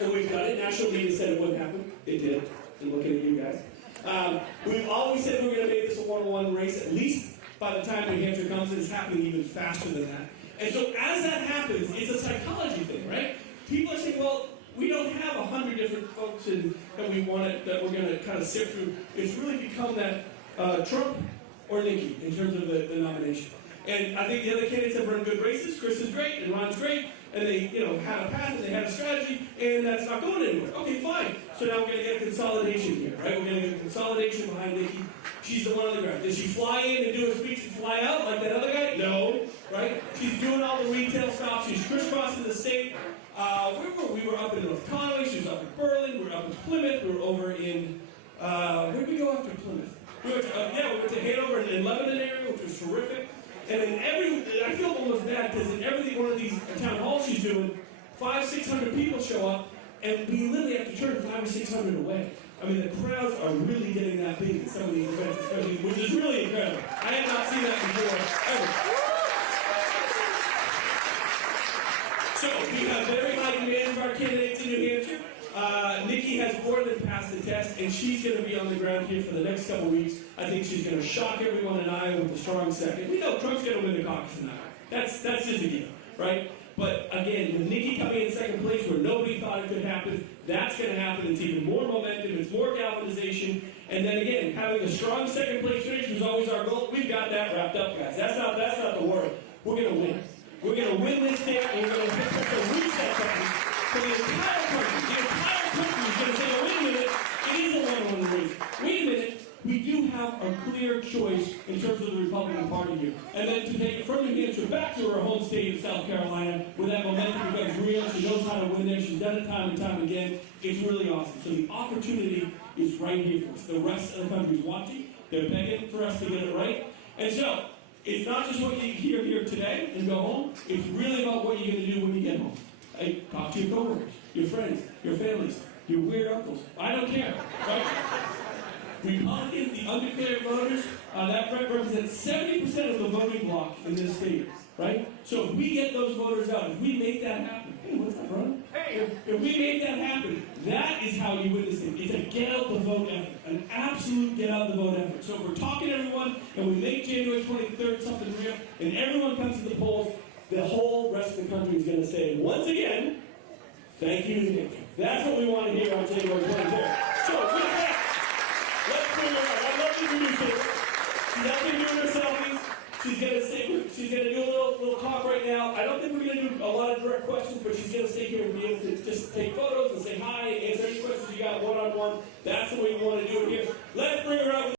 And we've done it. National media said it wouldn't happen. It did. And looking at you guys. We've always said we were going to make this a one-on-one race, at least by the time New Hampshire comes, and it's happening even faster than that. And so as that happens, it's a psychology thing, right? People are saying, well, we don't have 100 different folks that we want it, that we're going to kind of sift through. It's really become that Trump or Nikki in terms of the nomination. And I think the other candidates have run good races. Chris is great, and Ron's great, and they had a path, and they had a strategy, and that's not going anywhere. Okay, fine. So now we're going to get a consolidation here, right? We're going to get a consolidation behind Nikki. She's the one on the ground. Did she fly in and do a speech and fly out like that other guy? No, right? She's doing all the retail stops. She's crisscrossing the state. We were up in North Conway. She was up in Berlin. We were up in Plymouth. We were over in, where did we go after Plymouth? We went to Hanover and Lebanon area, which was terrific. And then I feel almost bad because in every one of these town halls she's doing, 500-600 people show up, and we literally have to turn 500 or 600 away. I mean, the crowds are really getting that big in some of these events, especially, which is really incredible. I have not seen that before, ever. So, we have very high demands of our candidates in New Hampshire. Nikki has more than passed the test, and she's going to be on the ground here for the next couple weeks. I think she's going to shock everyone in Iowa with a strong second. We know Trump's going to win the caucus in Iowa. That's just a given, right? But again, with Nikki coming in second place where nobody thought it could happen, that's going to happen. It's even more momentum, it's more galvanization. And then again, having a strong second place finish was always our goal. We've got that wrapped up, guys. That's not the word. We're going to win. We're going to win this state, and we're going to hit the reset button for the entire country. The entire country is going to say, oh, wait a minute, it is a one-on-one race. Wait a minute, we do have a clear choice in terms of the Republican Party here. And then to take it from New Hampshire back to her home state of South Carolina, where that momentum becomes real, she knows how to win there, she's done it time and time again, it's really awesome. So the opportunity is right here for us. The rest of the country is watching, they're begging for us to get it right. And so, it's not just what you hear here today and go home, it's really about what you're going to do when you get home. Right? Talk to your coworkers, your friends, your families, your weird uncles. I don't care, right? Republicans, the undeclared voters, that represents 70% of the voting bloc in this state, right? So if we get those voters out, if we make that happen, hey, what's up, brother? Hey, if we make that happen, that is how you win this thing. It's a get out the vote effort, an absolute get out the vote effort. So if we're talking to everyone and we make January 23rd something real, and everyone comes to the polls, the whole rest of the country is going to say, once again, thank you, New Hampshire. That's what we want to hear on January 23rd. So with that, let's bring her up. I love to introduce her. She's out there doing her selfies. She's gonna do a little talk right now. I don't think we're gonna do a lot of direct questions, but she's gonna stay here and be able to just take photos and say hi, answer any questions you got one-on-one. That's the way we want to do it here. Let's bring her up.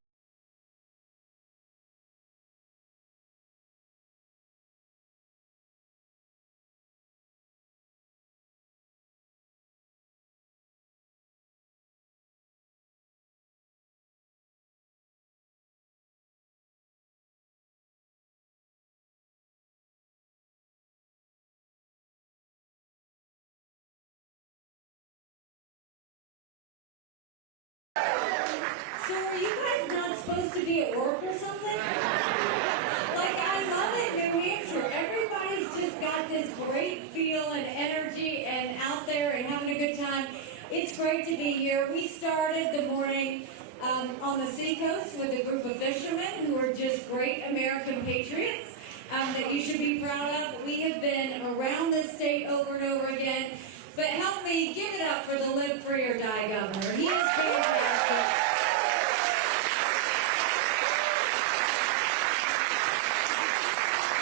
So are you guys not supposed to be at work or something? Like, I love it, New Hampshire. Everybody's just got this great feel and energy and out there and having a good time. It's great to be here. We started the morning on the seacoast with a group of fishermen who are just great American patriots that you should be proud of. We have been around this state over and over again. But help me give it up for the Live Free or Die governor. He is fantastic.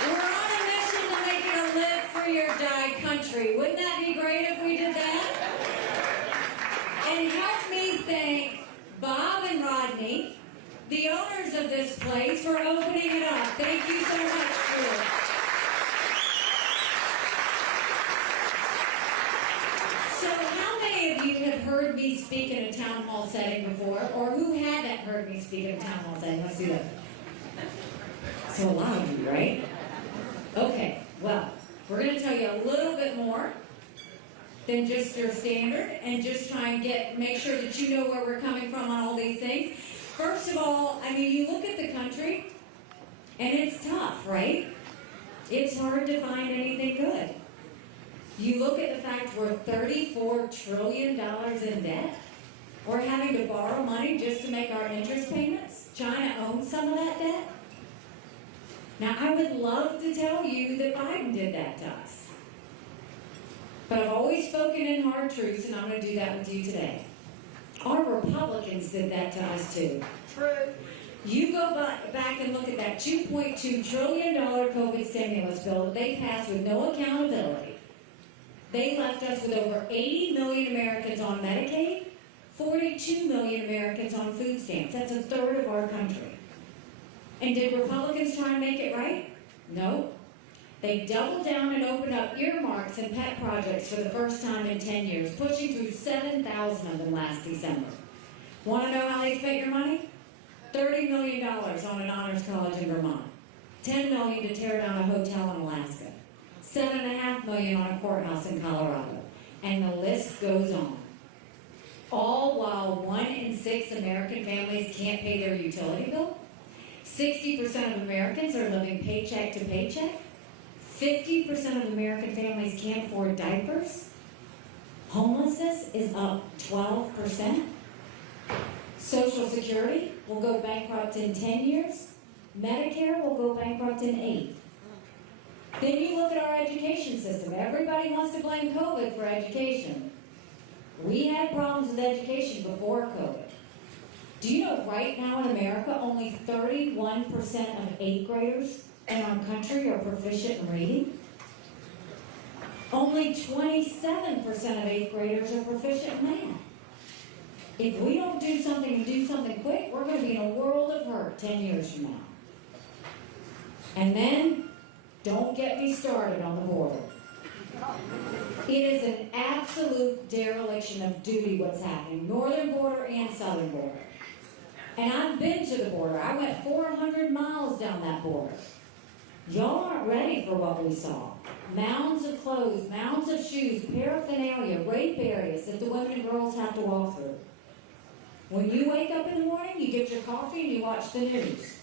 We're on a mission to make it a live free or die country. Wouldn't that be great if we did that? And help me thank Bob and Rodney, the owners of this place, for opening it up. Thank you so much for it. So how many of you have heard me speak in a town hall setting before, or who haven't heard me speak in a town hall setting? Let's do that. So a lot of you, right? Okay, well, we're going to tell you a little bit more than just your standard and just try and make sure that you know where we're coming from on all these things. First of all, I mean, you look at the country and it's tough, right? It's hard to find anything good. You look at the fact we're $34 trillion in debt. We're having to borrow money just to make our interest payments. China owns some of that debt. Now, I would love to tell you that Biden did that to us. But I've always spoken in hard truths, and I'm going to do that with you today. Our Republicans did that to us, too. True. You go back and look at that $2.2 trillion COVID stimulus bill that they passed with no accountability. They left us with over 80 million Americans on Medicaid, 42 million Americans on food stamps. That's a third of our country. And did Republicans try and make it right? No. They doubled down and opened up earmarks and pet projects for the first time in 10 years, pushing through 7,000 of them last December. Want to know how they spent your money? $30 million on an honors college in Vermont, $10 million to tear down a hotel in Alaska, $7.5 million on a courthouse in Colorado, and the list goes on. All while 1 in 6 American families can't pay their utility bill, 60% of Americans are living paycheck to paycheck, 50% of American families can't afford diapers, homelessness is up 12%, Social Security will go bankrupt in 10 years, Medicare will go bankrupt in 8. Then you look at our education system. Everybody wants to blame COVID for education. We had problems with education before COVID. Do you know right now in America, only 31% of 8th graders in our country are proficient in reading? Only 27% of 8th graders are proficient in math. If we don't do something and do something quick, we're going to be in a world of hurt 10 years from now. And then, don't get me started on the border. It is an absolute dereliction of duty what's happening, northern border and southern border. And I've been to the border. I went 400 miles down that border. Y'all aren't ready for what we saw. Mounds of clothes, mounds of shoes, paraphernalia, rape areas that the women and girls have to walk through. When you wake up in the morning, you get your coffee and you watch the news.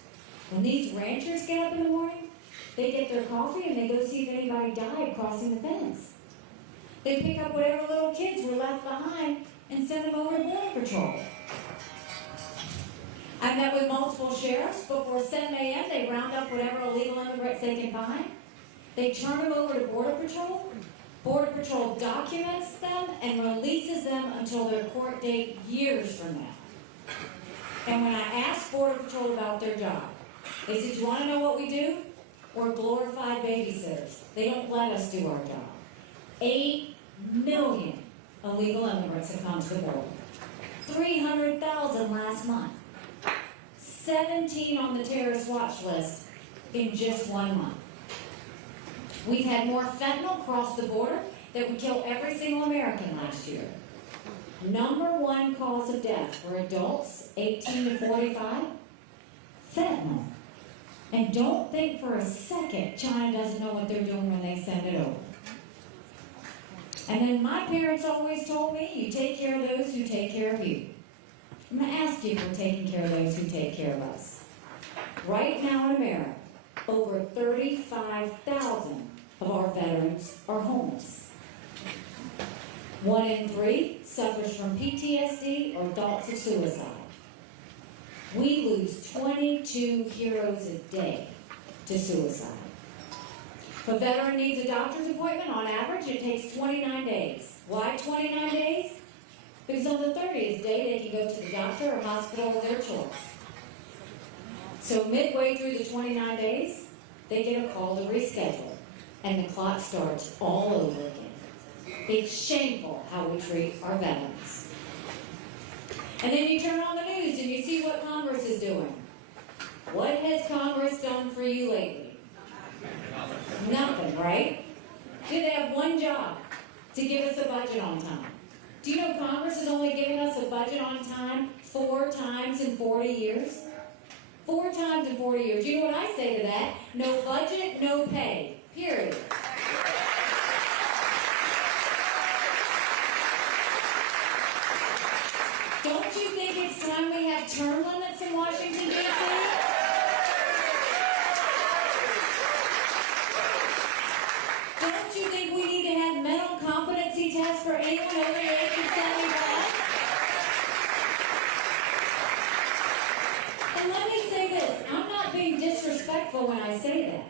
When these ranchers get up in the morning, they get their coffee and they go see if anybody died crossing the fence. They pick up whatever little kids were left behind and send them over to Border Patrol. I met with multiple sheriffs. Before 7 a.m., they round up whatever illegal immigrants they can find. They turn them over to Border Patrol. Border Patrol documents them and releases them until their court date years from now. And when I asked Border Patrol about their job, they said, "You want to know what we do? We're glorified babysitters. They don't let us do our job." 8 million illegal immigrants have come to the border. 300,000 last month. 17 on the terrorist watch list in just 1 month. We've had more fentanyl cross the border that would kill every single American last year. #1 cause of death for adults 18 to 45, fentanyl. And don't think for a second China doesn't know what they're doing when they send it over. And then my parents always told me, you take care of those who take care of you. I'm going to ask you if we're taking care of those who take care of us. Right now in America, over 35,000 of our veterans are homeless. 1 in 3 suffers from PTSD or thoughts of suicide. We lose 22 heroes a day to suicide. If a veteran needs a doctor's appointment, on average, it takes 29 days. Why 29 days? Because on the 30th day, they can go to the doctor or hospital of their choice. So midway through the 29 days, they get a call to reschedule, and the clock starts all over again. It's shameful how we treat our veterans. And then you turn on the news and you see what Congress is doing. What has Congress done for you lately? Nothing, right? Did they have one job? To give us a budget on time. Do you know Congress has only given us a budget on time 4 times in 40 years? 4 times in 40 years. You know what I say to that? No budget, no pay. Period. Don't you think it's time we have term limits in Washington, D.C.? Don't you think we need to have mental pregnancy test for anyone over the age of 75? And let me say this, I'm not being disrespectful when I say that.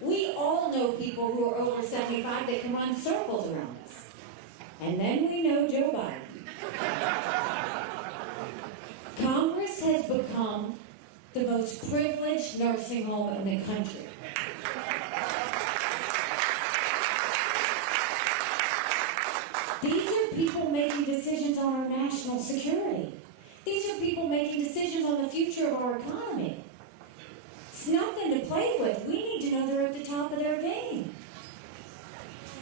We all know people who are over 75 that can run circles around us. And then we know Joe Biden. Congress has become the most privileged nursing home in the country. These are people making decisions on our national security. These are people making decisions on the future of our economy. It's nothing to play with. We need to know they're at the top of their game.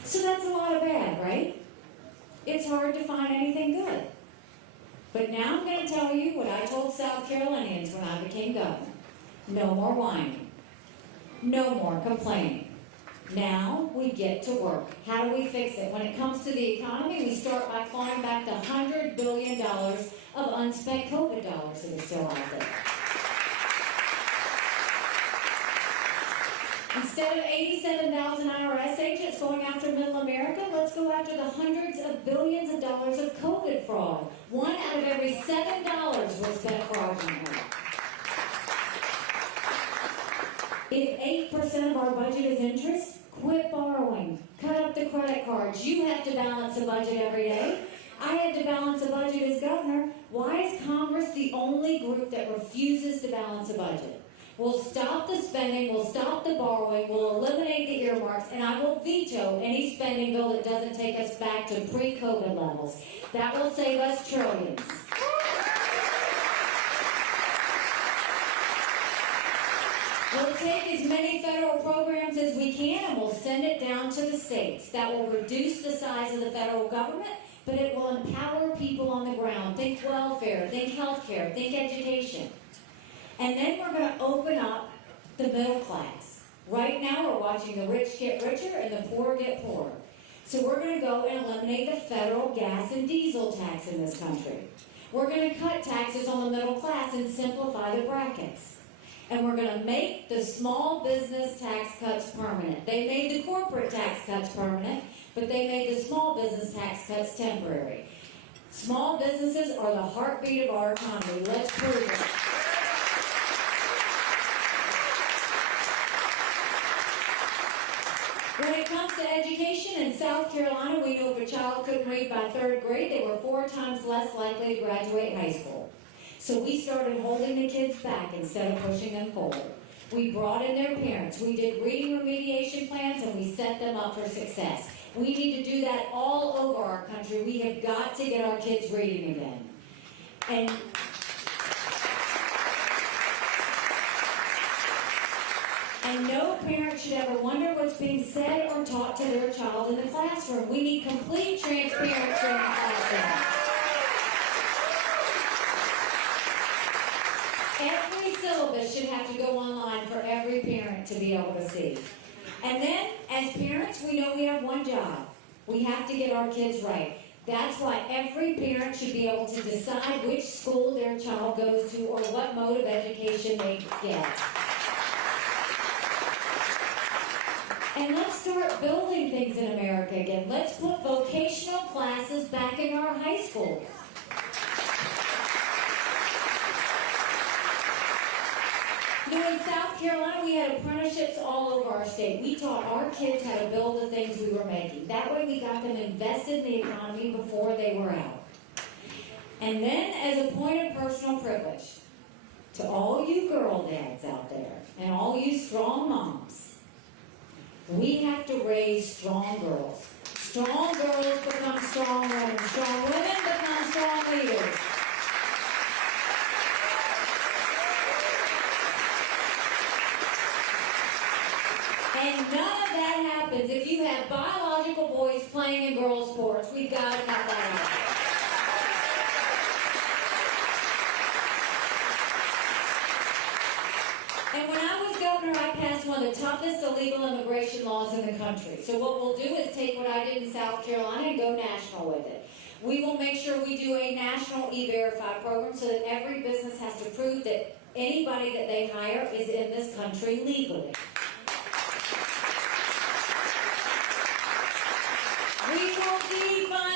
So that's a lot of bad, right? It's hard to find anything good. But now I'm going to tell you what I told South Carolinians when I became governor. No more whining. No more complaining. Now we get to work. How do we fix it? When it comes to the economy, we start by clawing back the $100 billion of unspent COVID dollars that are still out there. Instead of 87,000 IRS agents going after middle America, let's go after the hundreds of billions of dollars of COVID fraud. 1 out of every $7 was spent fraudulently. If 8% of our budget is interest, quit borrowing. Cut up the credit cards. You have to balance a budget every day. I had to balance a budget as governor. Why is Congress the only group that refuses to balance a budget? We'll stop the spending, we'll stop the borrowing, we'll eliminate the earmarks, and I will veto any spending bill that doesn't take us back to pre-COVID levels. That will save us trillions. We'll take as many federal programs as we can and we'll send it down to the states. That will reduce the size of the federal government, but it will empower people on the ground. Think welfare, think healthcare, think education. And then we're going to open up the middle class. Right now we're watching the rich get richer and the poor get poorer. So we're going to go and eliminate the federal gas and diesel tax in this country. We're going to cut taxes on the middle class and simplify the brackets. And we're going to make the small business tax cuts permanent. They made the corporate tax cuts permanent, but they made the small business tax cuts temporary. Small businesses are the heartbeat of our economy. Let's prove it. When it comes to education, in South Carolina, we know if a child couldn't read by 3rd grade, they were 4 times less likely to graduate high school. So we started holding the kids back instead of pushing them forward. We brought in their parents. We did reading remediation plans, and we set them up for success. We need to do that all over our country. We have got to get our kids reading again. And no parent should ever wonder what's being said or taught to their child in the classroom. We need complete transparency in the classroom. Every syllabus should have to go online for every parent to be able to see. And then, as parents, we know we have one job. We have to get our kids right. That's why every parent should be able to decide which school their child goes to or what mode of education they get. And let's start building things in America again. Let's put vocational classes back in our high schools. You know, in South Carolina, we had apprenticeships all over our state. We taught our kids how to build the things we were making. That way we got them invested in the economy before they were out. And then, as a point of personal privilege, to all you girl dads out there, and all you strong moms, we have to raise strong girls. Strong girls become strong women. Strong women become strong leaders. And none of that happens if you have biological boys playing in girls' sports. We've got to cut that out. And when I was governor, I passed one of the toughest illegal immigration laws in the country. So what we'll do is take what I did in South Carolina and go national with it. We will make sure we do a national E-Verify program so that every business has to prove that anybody that they hire is in this country legally. We will defund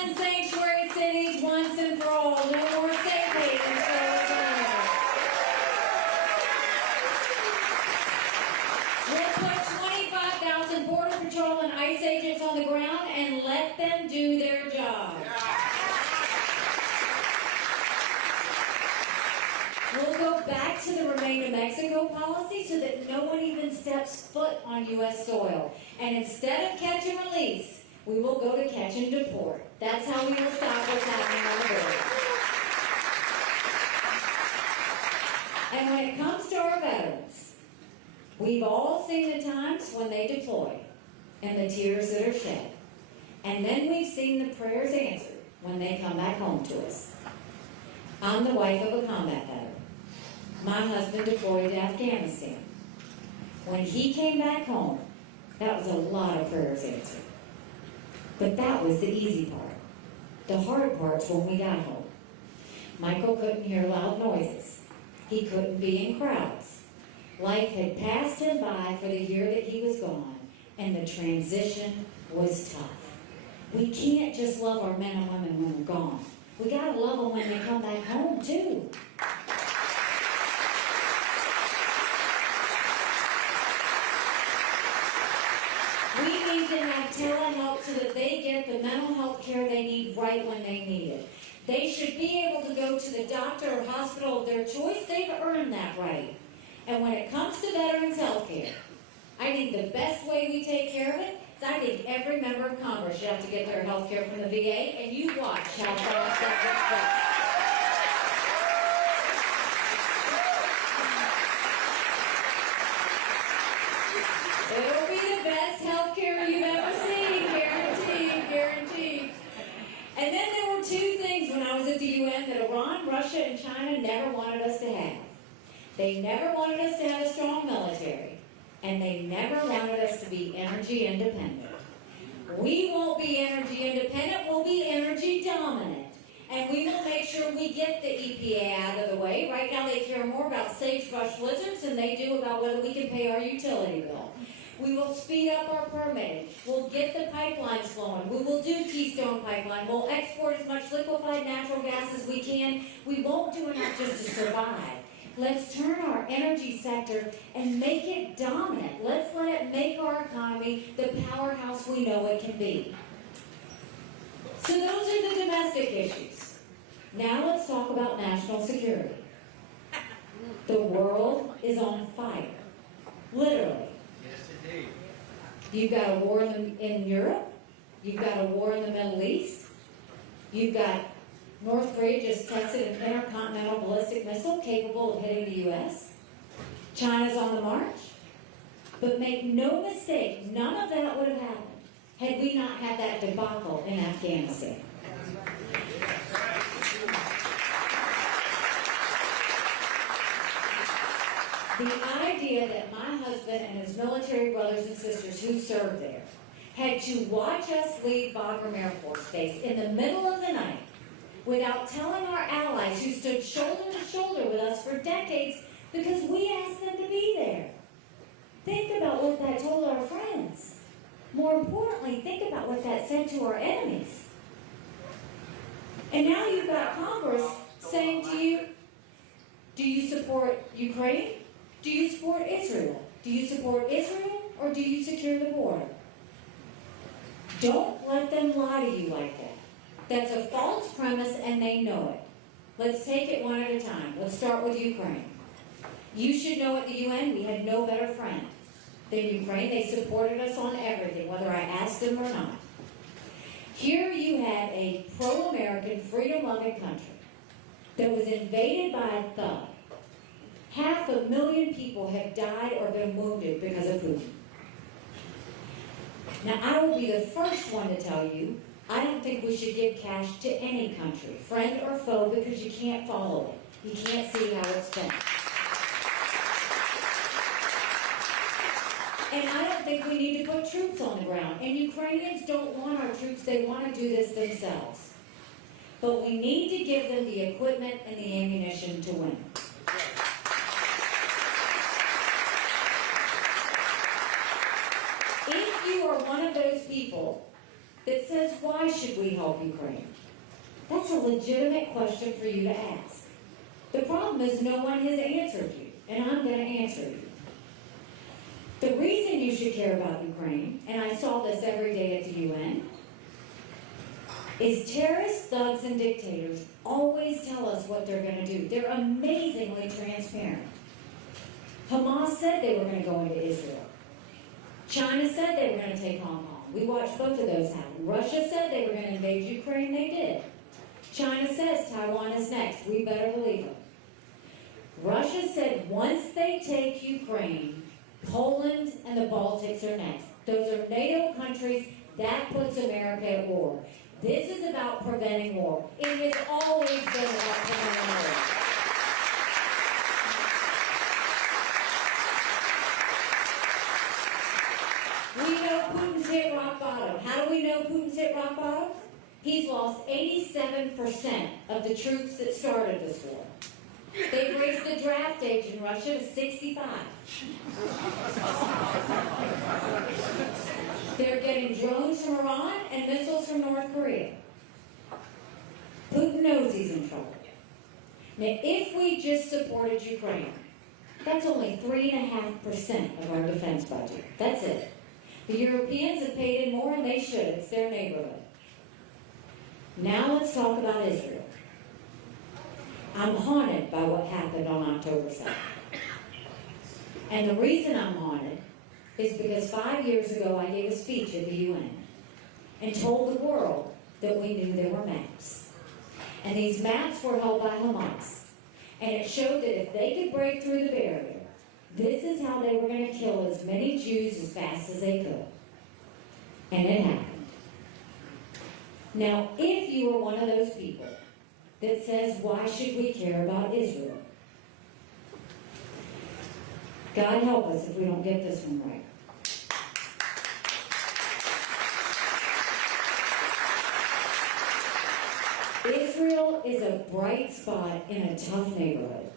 Spain to Mexico policy so that no one even steps foot on U.S. soil. And instead of catch and release, we will go to catch and deport. That's how we will stop what's happening on the border. And when it comes to our veterans, we've all seen the times when they deploy and the tears that are shed. And then we've seen the prayers answered when they come back home to us. I'm the wife of a combat veteran. My husband deployed to Afghanistan. When he came back home, that was a lot of prayers answered. But that was the easy part. The hard part's when we got home. Michael couldn't hear loud noises. He couldn't be in crowds. Life had passed him by for the year that he was gone, and the transition was tough. We can't just love our men and women when they're gone. We gotta love them when they come back home, too. We need to have telehealth so that they get the mental health care they need right when they need it. They should be able to go to the doctor or hospital of their choice. They've earned that right. And when it comes to veterans health care, I think the best way we take care of it is I think every member of Congress should have to get their health care from the VA, and you watch how fast that gets done. It'll be the best health care you've ever seen, guaranteed, guaranteed. And then there were two things when I was at the UN that Iran, Russia, and China never wanted us to have. They never wanted us to have a strong military, and they never wanted us to be energy independent. We won't be energy independent, we'll be energy dominant. And we will make sure we get the EPA out of the way. Right now they care more about sagebrush lizards than they do about whether we can pay our utility bill. We will speed up our permitting. We'll get the pipelines flowing. We will do Keystone Pipeline. We'll export as much liquefied natural gas as we can. We won't do enough just to survive. Let's turn our energy sector and make it dominant. Let's let it make our economy the powerhouse we know it can be. So those are the domestic issues. Now let's talk about national security. The world is on fire. Literally. You've got a war in Europe. You've got a war in the Middle East. You've got North Korea just tested an intercontinental ballistic missile capable of hitting the U.S. China's on the march. But make no mistake, none of that would have happened had we not had that debacle in Afghanistan. The idea that my husband and his military brothers and sisters who served there had to watch us leave Bagram Air Force Base in the middle of the night without telling our allies who stood shoulder to shoulder with us for decades because we asked them to be there. Think about what that told our friends. More importantly, think about what that said to our enemies. And now you've got Congress saying to you, do you support Ukraine? Do you support Israel? Do you support Israel or do you secure the border? Don't let them lie to you like that. That's a false premise and they know it. Let's take it one at a time. Let's start with Ukraine. You should know at the UN we had no better friend than Ukraine. They supported us on everything, whether I asked them or not. Here you had a pro-American, freedom-loving country that was invaded by a thug. 500,000 people have died or been wounded because of Putin. Now, I will be the first one to tell you, I don't think we should give cash to any country, friend or foe, because you can't follow it. You can't see how it's spent. And I don't think we need to put troops on the ground. And Ukrainians don't want our troops, they want to do this themselves. But we need to give them the equipment and the ammunition to win. If you are one of those people that says, why should we help Ukraine? That's a legitimate question for you to ask. The problem is no one has answered you, and I'm going to answer you. The reason you should care about Ukraine, and I saw this every day at the UN, is terrorists, thugs, and dictators always tell us what they're going to do. They're amazingly transparent. Hamas said they were going to go into Israel. China said they were going to take Hong Kong. We watched both of those happen. Russia said they were going to invade Ukraine. They did. China says Taiwan is next. We better believe them. Russia said once they take Ukraine, Poland and the Baltics are next. Those are NATO countries. That puts America at war. This is about preventing war. It has always been about preventing war. We know Putin's hit rock bottom. How do we know Putin's hit rock bottom? He's lost 87% of the troops that started this war. They've raised the draft age in Russia to 65. They're getting drones from Iran and missiles from North Korea. Putin knows he's in trouble. Now, if we just supported Ukraine, that's only 3.5% of our defense budget. That's it. The Europeans have paid in more, and they should. It's their neighborhood. Now let's talk about Israel. I'm haunted by what happened on October 7th. And the reason I'm haunted is because 5 years ago I gave a speech at the UN and told the world that we knew there were maps. And these maps were held by Hamas. And it showed that if they could break through the barrier, this is how they were going to kill as many Jews as fast as they could. And it happened. Now, if you are one of those people that says, why should we care about Israel? God help us if we don't get this one right. Israel is a bright spot in a tough neighborhood.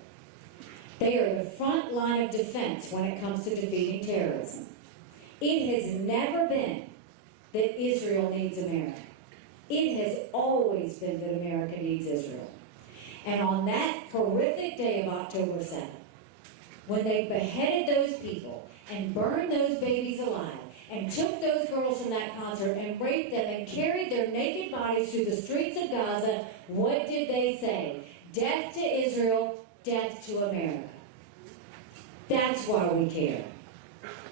They are the front line of defense when it comes to defeating terrorism. It has never been that Israel needs America. It has always been that America needs Israel. And on that horrific day of October 7th, when they beheaded those people and burned those babies alive and took those girls from that concert and raped them and carried their naked bodies through the streets of Gaza, what did they say? Death to Israel, death to America. That's why we care.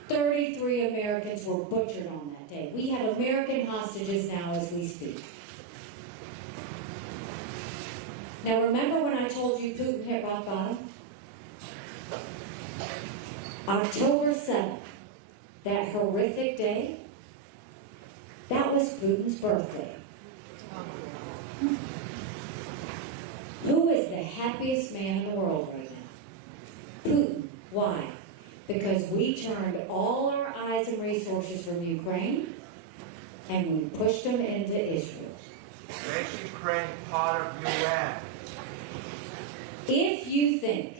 33 Americans were butchered on that day. We have American hostages now as we speak. Now remember when I told you Putin hit rock bottom? October 7th, that horrific day, that was Putin's birthday. Who is the happiest man in the world right now? Putin. Why? Because we turned all our eyes and resources from Ukraine and we pushed them into Israel. Make Ukraine part of UN. If you think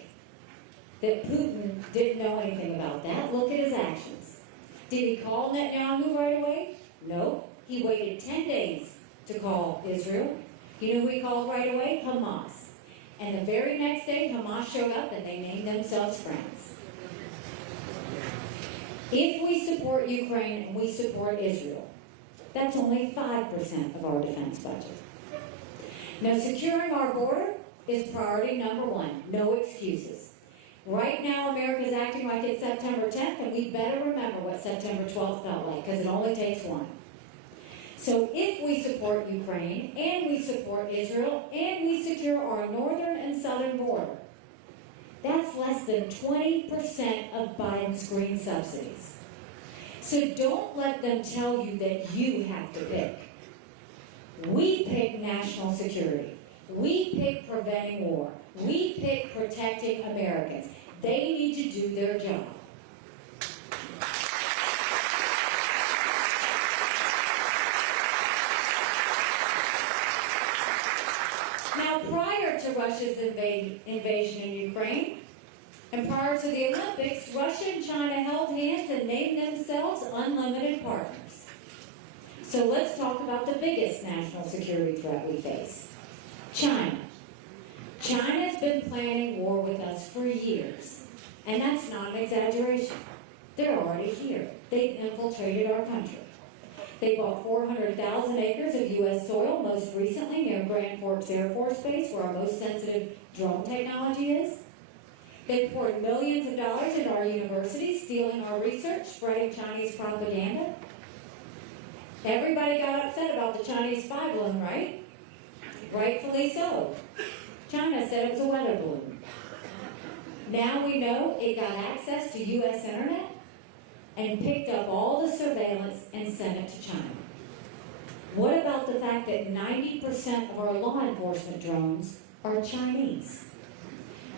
that Putin didn't know anything about that, look at his actions. Did he call Netanyahu right away? No. He waited 10 days to call Israel. You know who he called right away? Hamas. And the very next day, Hamas showed up and they named themselves friends. If we support Ukraine and we support Israel, that's only 5% of our defense budget. Now, securing our border is priority number one. No excuses. Right now, America's acting like it's September 10th, and we better remember what September 12th felt like, because it only takes one. So if we support Ukraine, and we support Israel, and we secure our northern and southern border, that's less than 20% of Biden's green subsidies. So don't let them tell you that you have to pick. We pick national security. We pick preventing war. We pick protecting Americans. They need to do their job. Now, prior to Russia's invasion in Ukraine, and prior to the Olympics, Russia and China held hands and named themselves unlimited partners. So let's talk about the biggest national security threat we face. China. China's been planning war with us for years, and that's not an exaggeration. They're already here. They've infiltrated our country. They bought 400,000 acres of U.S. soil, most recently near Grand Forks Air Force Base, where our most sensitive drone technology is. They poured millions of dollars into our universities, stealing our research, spreading Chinese propaganda. Everybody got upset about the Chinese spy balloon, right? Rightfully so. China said it was a weather balloon. Now we know it got access to U.S. internet and picked up all the surveillance and sent it to China. What about the fact that 90% of our law enforcement drones are Chinese?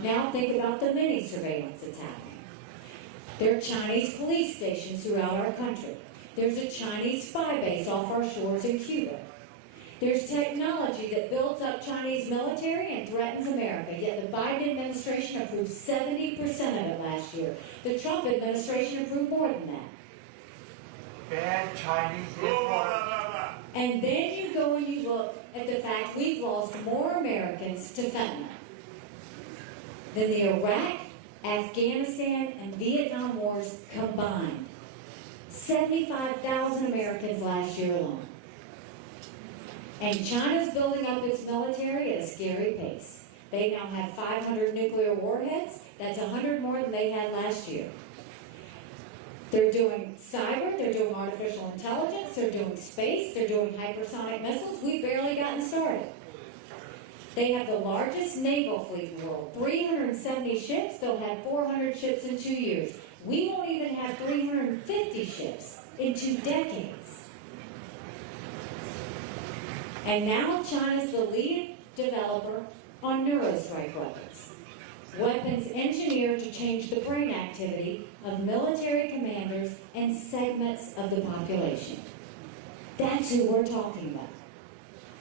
Now think about the mini surveillance that's happening. There are Chinese police stations throughout our country. There's a Chinese spy base off our shores in Cuba. There's technology that builds up Chinese military and threatens America, yet the Biden administration approved 70% of it last year. The Trump administration approved more than that. Ban Chinese imports. And then you go and you look at the fact we've lost more Americans to fentanyl than the Iraq, Afghanistan, and Vietnam wars combined. 75,000 Americans last year alone. And China's building up its military at a scary pace. They now have 500 nuclear warheads. That's 100 more than they had last year. They're doing cyber, they're doing artificial intelligence, they're doing space, they're doing hypersonic missiles. We've barely gotten started. They have the largest naval fleet in the world. 370 ships, they'll have 400 ships in 2 years. We won't even have 350 ships in 2 decades. And now China's the lead developer on neurostrike weapons. Weapons engineered to change the brain activity of military commanders and segments of the population. That's who we're talking about.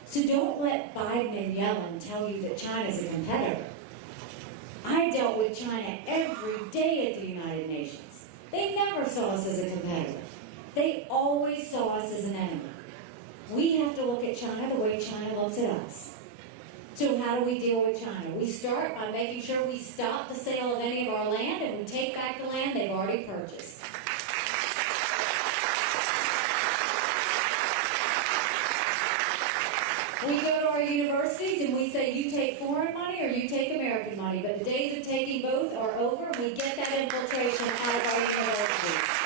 So don't let Biden and Yellen tell you that China's a competitor. I dealt with China every day at the United Nations. They never saw us as a competitor. They always saw us as an enemy. We have to look at China the way China looks at us. So how do we deal with China? We start by making sure we stop the sale of any of our land and we take back the land they've already purchased. We go to our universities and we say, you take foreign money or you take American money, but the days of taking both are over and we get that infiltration out of our universities.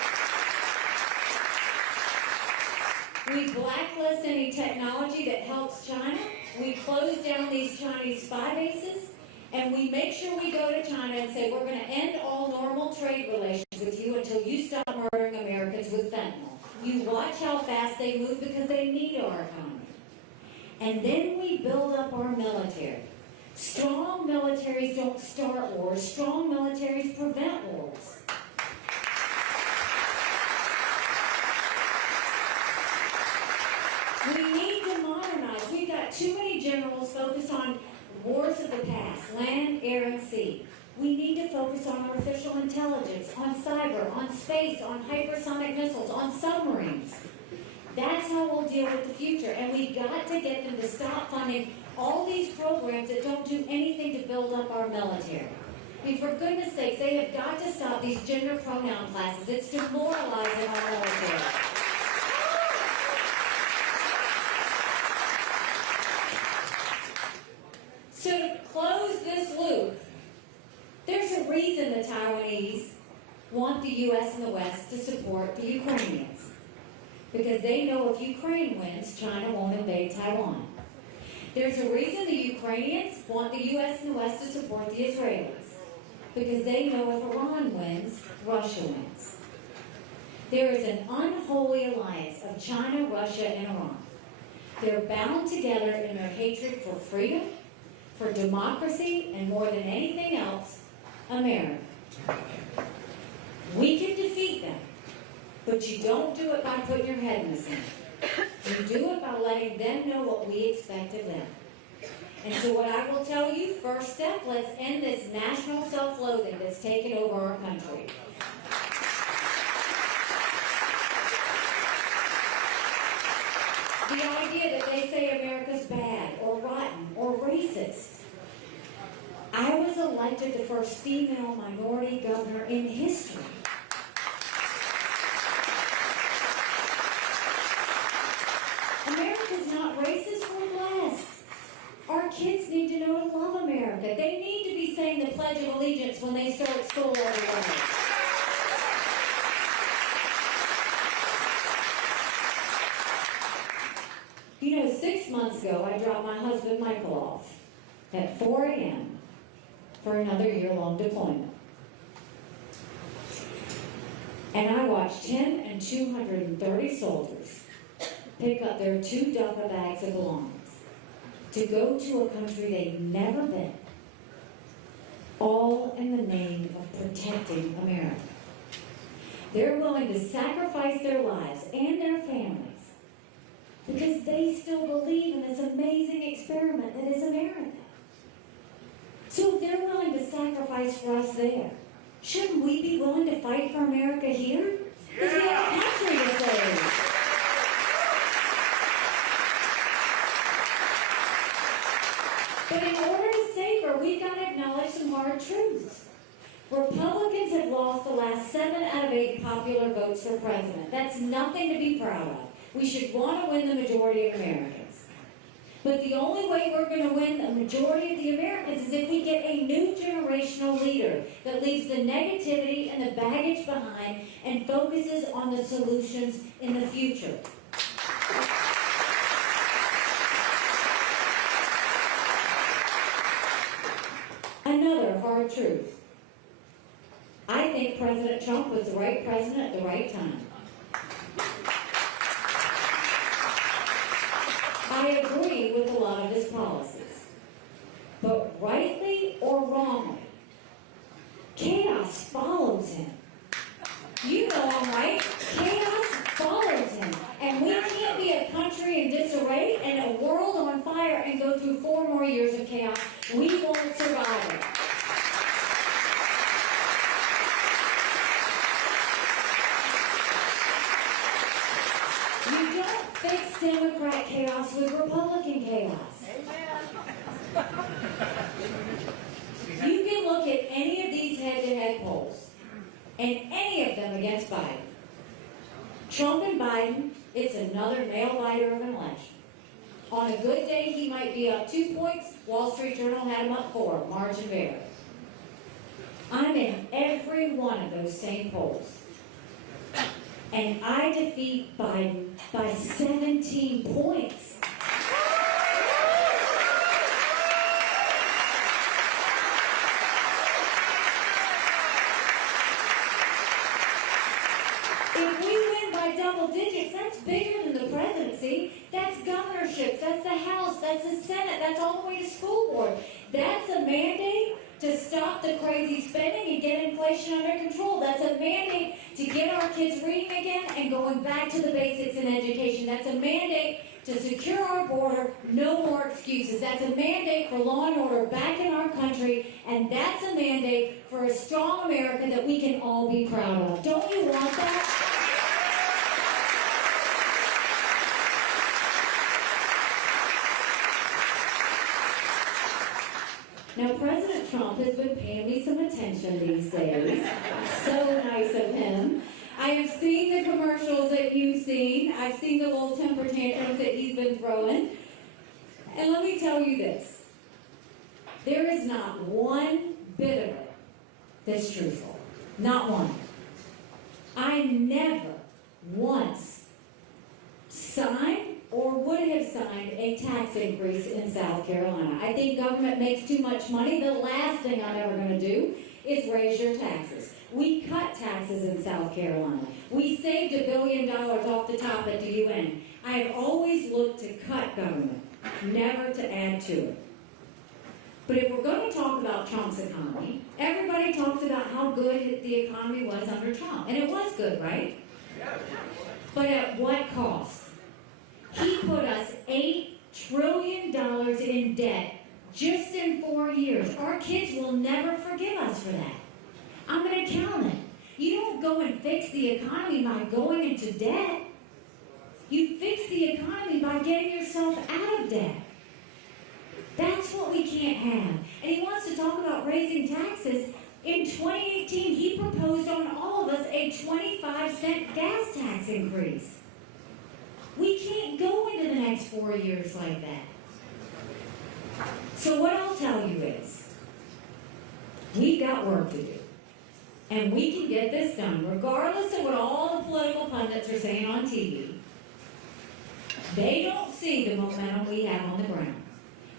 We blacklist any technology that helps China. We close down these Chinese spy bases, and we make sure we go to China and say, we're going to end all normal trade relations with you until you stop murdering Americans with fentanyl. You watch how fast they move because they need our economy. And then we build up our military. Strong militaries don't start wars. Strong militaries prevent wars. We need to modernize. We've got too many generals focused on wars of the past, land, air, and sea. We need to focus on artificial intelligence, on cyber, on space, on hypersonic missiles, on submarines. That's how we'll deal with the future. And we've got to get them to stop funding all these programs that don't do anything to build up our military. I mean, for goodness sakes, they have got to stop these gender pronoun classes. It's demoralizing our military. So to close this loop, there's a reason the Taiwanese want the U.S. and the West to support the Ukrainians. Because they know if Ukraine wins, China won't invade Taiwan. There's a reason the Ukrainians want the U.S. and the West to support the Israelis. Because they know if Iran wins, Russia wins. There is an unholy alliance of China, Russia, and Iran. They're bound together in their hatred for freedom, for democracy, and more than anything else, America. We can defeat them, but you don't do it by putting your head in the sand. You do it by letting them know what we expect of them. And so what I will tell you, first step, let's end this national self-loathing that's taken over our country. The idea that they say America's bad or rotten or racist. I was elected the first female minority governor in history. America's not racist, we're blessed. Our kids need to know to love America. They need to be saying the pledge Pledge of Allegiance when they start school every day. You know, 6 months ago, I dropped my husband Michael off at 4 a.m. for another year-long deployment. And I watched him and 230 soldiers pick up their 2 duffel bags of belongings to go to a country they'd never been, all in the name of protecting America. They're willing to sacrifice their lives and their families because they still believe in this amazing experiment that is America. So if they're willing to sacrifice for us there, shouldn't we be willing to fight for America here? Because we have a country to save. But in order to save her, we've got to acknowledge some hard truths. Republicans have lost the last 7 out of 8 popular votes for president. That's nothing to be proud of. We should want to win the majority of Americans. But the only way we're going to win the majority of the Americans is if we get a new generational leader that leaves the negativity and the baggage behind and focuses on the solutions in the future. Another hard truth. I think President Trump was the right president at the right time. I agree with a lot of his policies. But rightly or wrongly, chaos follows him. You know I'm right. Chaos follows him. And we can't be a country in disarray and a world on fire and go through 4 more years of chaos. We won't survive it. You don't fix Democrat chaos with Republican chaos. You can look at any of these head-to-head polls, and any of them against Biden. Trump and Biden, it's another nail-biter of an election. On a good day, he might be up 2 points. Wall Street Journal had him up 4, margin of error. I'm in every one of those same polls. And I defeat Biden by 17 points. If we win by double digits, that's bigger than the presidency. That's governorships, that's the House, that's the Senate, that's all the way to school board. That's a mandate to stop the crazy spending and get inflation under control. That's a mandate to get our kids reading again and going back to the basics in education. That's a mandate to secure our border, no more excuses. That's a mandate for law and order back in our country, and that's a mandate for a strong America that we can all be proud of. Don't you want that? Now, President Trump has been paying me some attention these days. So nice of him. I have seen the commercials that you've seen. I've seen the little temper tantrums that he's been throwing. And let me tell you this. There is not one bit of it that's truthful. Not one. I never once signed or would have signed a tax increase in South Carolina. I think government makes too much money. The last thing I'm ever going to do is raise your taxes. We cut taxes in South Carolina. We saved $1 billion off the top at the UN. I have always looked to cut government, never to add to it. But if we're going to talk about Trump's economy, everybody talks about how good the economy was under Trump. And it was good, right? But at what cost? He put us $8 trillion in debt just in 4 years. Our kids will never forgive us for that. I'm going to count it. You don't go and fix the economy by going into debt. You fix the economy by getting yourself out of debt. That's what we can't have. And he wants to talk about raising taxes. In 2018, he proposed on all of us a 25-cent gas tax increase. We can't go into the next 4 years like that. So what I'll tell you is, We've got work to do. And we can get this done, regardless of what all the political pundits are saying on TV. They don't see the momentum we have on the ground.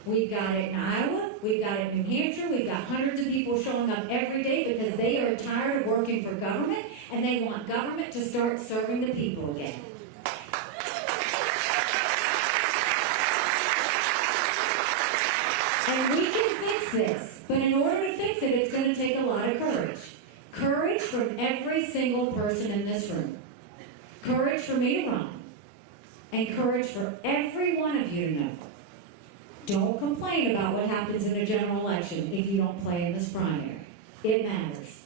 We've got it in Iowa, we've got it in New Hampshire, we've got hundreds of people showing up every day because they are tired of working for government and they want government to start serving the people again. And we can fix this, but in order to fix it, it's going to take a lot of courage. Courage from every single person in this room. Courage for me to run. And courage for every one of you to know. Don't complain about what happens in a general election if you don't play in this primary. It matters.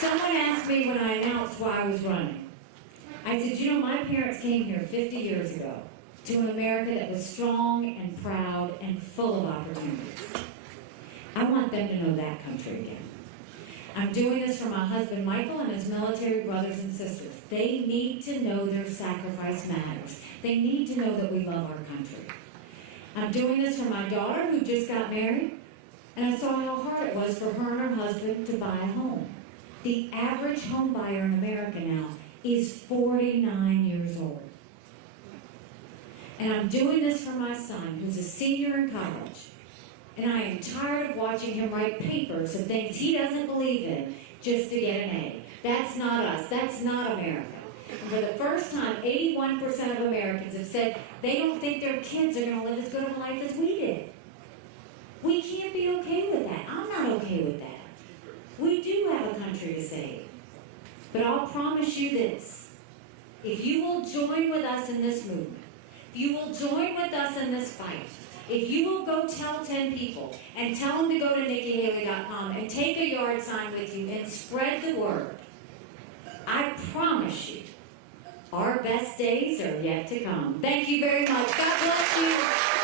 Someone asked me when I announced why I was running. I said, you know, my parents came here 50 years ago to an America that was strong and proud and full of opportunities. I want them to know that country again. I'm doing this for my husband Michael and his military brothers and sisters. They need to know their sacrifice matters. They need to know that we love our country. I'm doing this for my daughter who just got married, and I saw how hard it was for her and her husband to buy a home. The average home buyer in America now is 49 years old. And I'm doing this for my son who's a senior in college. And I am tired of watching him write papers of things he doesn't believe in just to get an A. That's not us. That's not America. And for the first time, 81% of Americans have said they don't think their kids are going to live as good of a life as we did. We can't be okay with that. I'm not okay with that. We do have a country to save. But I'll promise you this. If you will join with us in this movement, if you will join with us in this fight, if you will go tell 10 people and tell them to go to NikkiHaley.com and take a yard sign with you and spread the word, I promise you, our best days are yet to come. Thank you very much. God bless you.